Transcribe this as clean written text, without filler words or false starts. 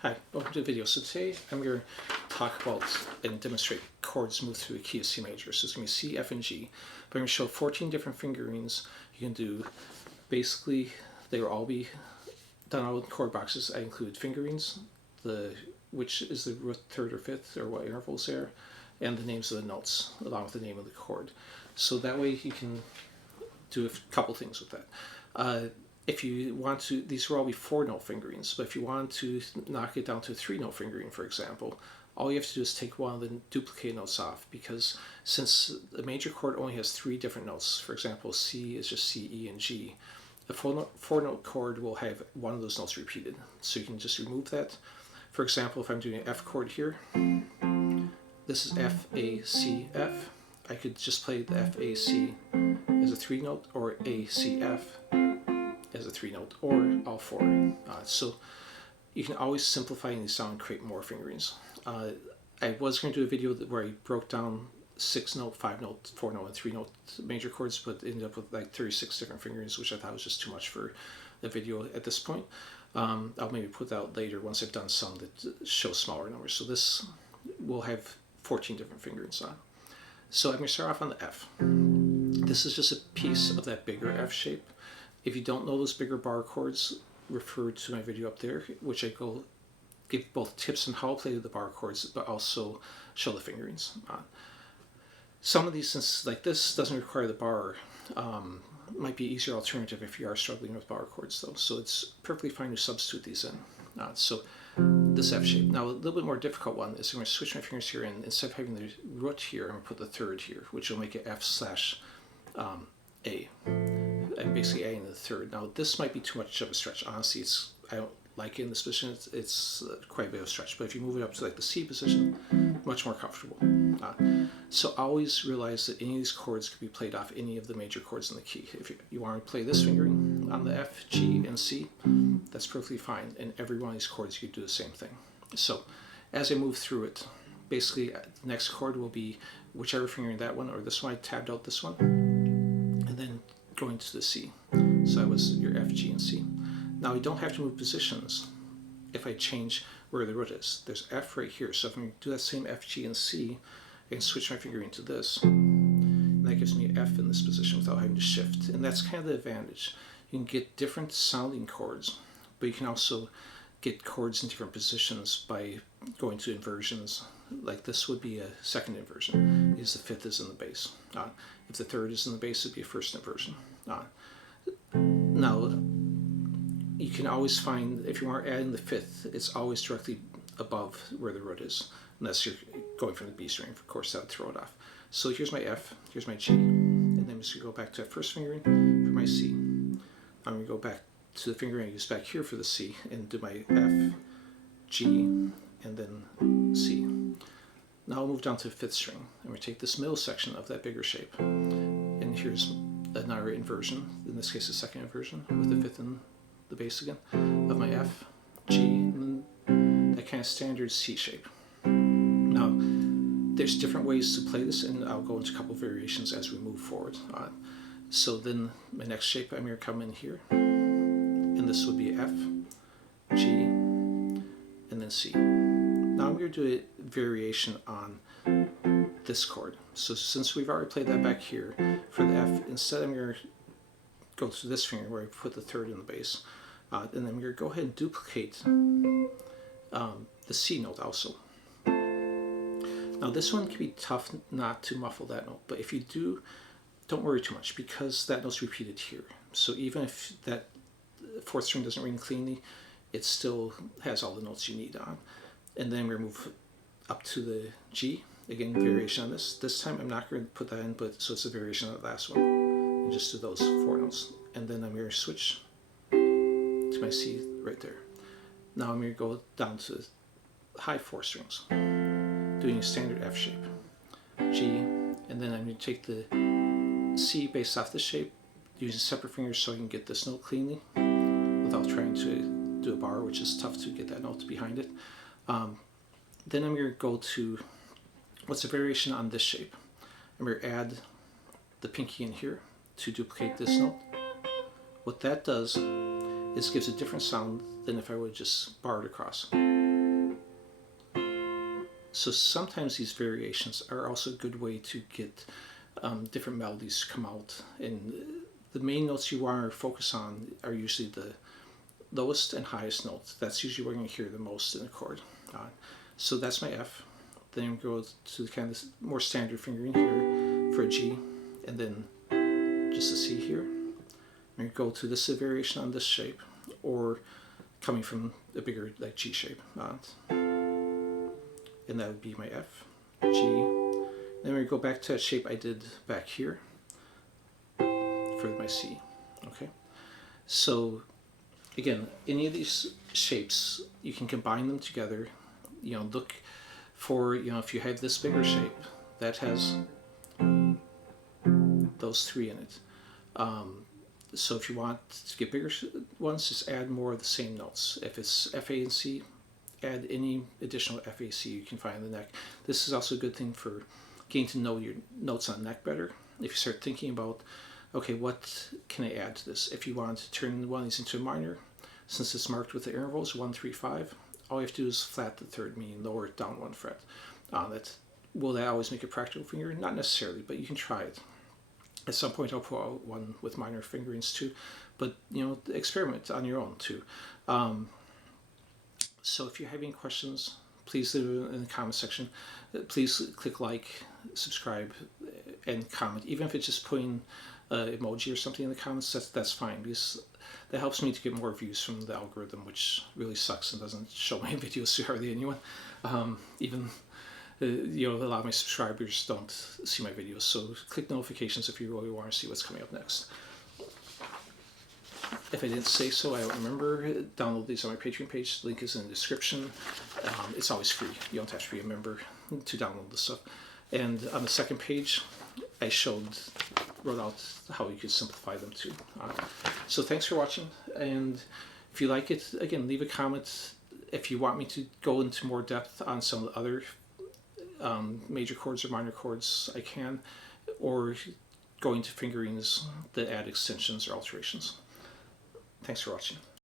Hi, welcome to the video. So today I'm going to talk about and demonstrate chords moved through the key of C major. So it's going to be C, F, and G. But I'm going to show 14 different fingerings you can do. Basically, they will all be done out in chord boxes. I include fingerings, which is the root, third, or fifth, or what intervals there, and the names of the notes, along with the name of the chord. So that way you can do a couple things with that. If you want to, these will all be 4-note fingerings, but if you want to knock it down to a 3-note fingering, for example, all you have to do is take one of the duplicate notes off, because since the major chord only has 3 different notes, for example, C is just C, E, and G, the 4-note chord will have one of those notes repeated. So you can just remove that. For example, if I'm doing an F chord here, this is F, A, C, F. I could just play the F, A, C as a 3-note, or A, C, F as a 3-note, or all 4. So you can always simplify any sound and create more fingerings. I was going to do a video where I broke down 6-note, 5-note, 4-note, and 3-note major chords, but ended up with like 36 different fingerings, which I thought was just too much for the video at this point. I'll maybe put that out later once I've done some that show smaller numbers. So this will have 14 different fingerings on. So I'm going to start off on the F. This is just a piece of that bigger F shape. If you don't know those bigger bar chords, refer to my video up there, which I go give both tips on how to play the bar chords, but also show the fingerings. Some of these, since like this doesn't require the bar, might be an easier alternative if you are struggling with bar chords though. So it's perfectly fine to substitute these in. So this F shape. Now a little bit more difficult one is I'm going to switch my fingers here, and instead of having the root here, I'm going to put the third here, which will make it F/A. And basically A in the third. Now this might be too much of a stretch. Honestly, I don't like it in this position. It's quite a bit of a stretch. But if you move it up to like the C position, much more comfortable. So always realize that any of these chords can be played off any of the major chords in the key. If you want to play this fingering on the F, G, and C, that's perfectly fine. And every one of these chords you can do the same thing. So as I move through it, basically the next chord will be whichever fingering, that one or this one. I tabbed out this one, and then going to the C. So that was your F, G, and C. Now you don't have to move positions if I change where the root is. There's F right here, so if I do that same F, G, and C, I can switch my fingering to this, and that gives me F in this position without having to shift. And that's kind of the advantage. You can get different sounding chords, but you can also get chords in different positions by going to inversions. Like this would be a second inversion, because the fifth is in the bass. If the third is in the bass, it would be a first inversion. Now, you can always find, if you are adding the fifth, it's always directly above where the root is, unless you're going from the B string. Of course, that would throw it off. So here's my F, here's my G, and then I'm just going to go back to that first fingering for my C. I'm going to go back to the fingering I used back here for the C, and do my F, G, and then C. Now I'll move down to the 5th string. I'm going to take this middle section of that bigger shape, and here's another inversion, in this case a second inversion, with the 5th in the bass again, of my F, G, and then that kind of standard C shape. Now, there's different ways to play this, and I'll go into a couple of variations as we move forward. So then my next shape, I'm going to come in here, and this would be F, G, and then C. Now I'm going to do a variation on this chord. So since we've already played that back here, for the F, instead I'm going to go to this finger where I put the third in the bass, and then I'm going to go ahead and duplicate the C note also. Now this one can be tough not to muffle that note, but if you do, don't worry too much, because that note's repeated here. So even if that 4th string doesn't ring cleanly, it still has all the notes you need on. And then we're going to move up to the G. Again, variation on this. This time I'm not going to put that in, but so it's a variation of the last one. And just do those 4 notes. And then I'm going to switch to my C right there. Now I'm going to go down to the high 4 strings, doing a standard F shape, G, and then I'm going to take the C based off this shape, using separate fingers so I can get this note cleanly without trying to do a bar, which is tough to get that note behind it. Then I'm going to go to what's a variation on this shape. I'm going to add the pinky in here to duplicate this note. What that does is gives a different sound than if I would just bar it across. So sometimes these variations are also a good way to get different melodies to come out. And the main notes you want to focus on are usually the lowest and highest notes. That's usually where you're going to hear the most in a chord. So that's my F. Then we go to kind of more standard fingering here for a G, and then just a C here. And go to this variation on this shape, or coming from a bigger like G shape. And that would be my F, G. Then we go back to that shape I did back here for my C. Okay, so again, any of these shapes, you can combine them together. Look for, if you have this bigger shape that has those three in it. So if you want to get bigger ones, just add more of the same notes. If it's F, A, and C, add any additional F, A, C you can find in the neck. This is also a good thing for getting to know your notes on neck better. If you start thinking about, okay, what can I add to this? If you want to turn one of these into a minor, since it's marked with the intervals 1, 3, 5, all you have to do is flat the third, meaning lower it down 1 fret. Will that always make a practical finger? Not necessarily, but you can try it. At some point I'll put out one with minor fingerings too, but experiment on your own too. So if you have any questions, please leave them in the comment section. Please click like, subscribe, and comment. Even if it's just putting emoji or something in the comments, that's fine, because that helps me to get more views from the algorithm, which really sucks and doesn't show my videos to hardly anyone. Even a lot of my subscribers don't see my videos, so click notifications if you really want to see what's coming up next. If I didn't say so, I don't remember. Download these on my Patreon page. Link is in the description. It's always free. You don't have to be a member to download this stuff. And on the second page, I wrote out how you could simplify them too. So thanks for watching, and if you like it, again, leave a comment. If you want me to go into more depth on some of the other major chords or minor chords, I can, or going to fingerings that add extensions or alterations. Thanks for watching.